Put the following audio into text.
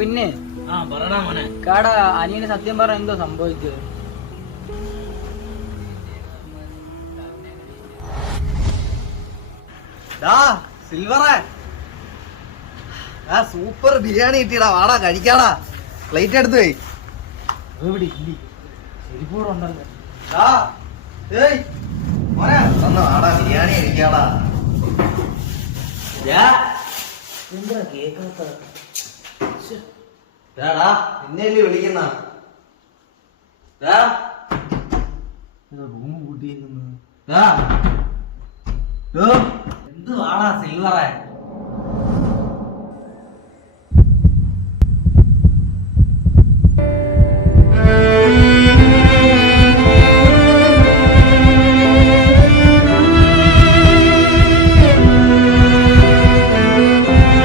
പിന്നെ കാട അനിയന് സത്യം പറഞ്ഞ എന്തോ സംഭവിച്ചത്? സിൽവറേ, സൂപ്പർ ബിരിയാണി കിട്ടിയടാ, വാടാ കഴിക്കാടാ. പ്ലേറ്റ് എടുത്തു പോയി. വാടാ ബിരിയാണി കഴിക്കാടാ. എന്താ കേക്കാത്ത? നിന്നെയല്ലേ വിളിക്കുന്ന? റൂം കൂട്ടിയിരിക്കുന്നു. എന്ത് വാടാ സിൽവറേ?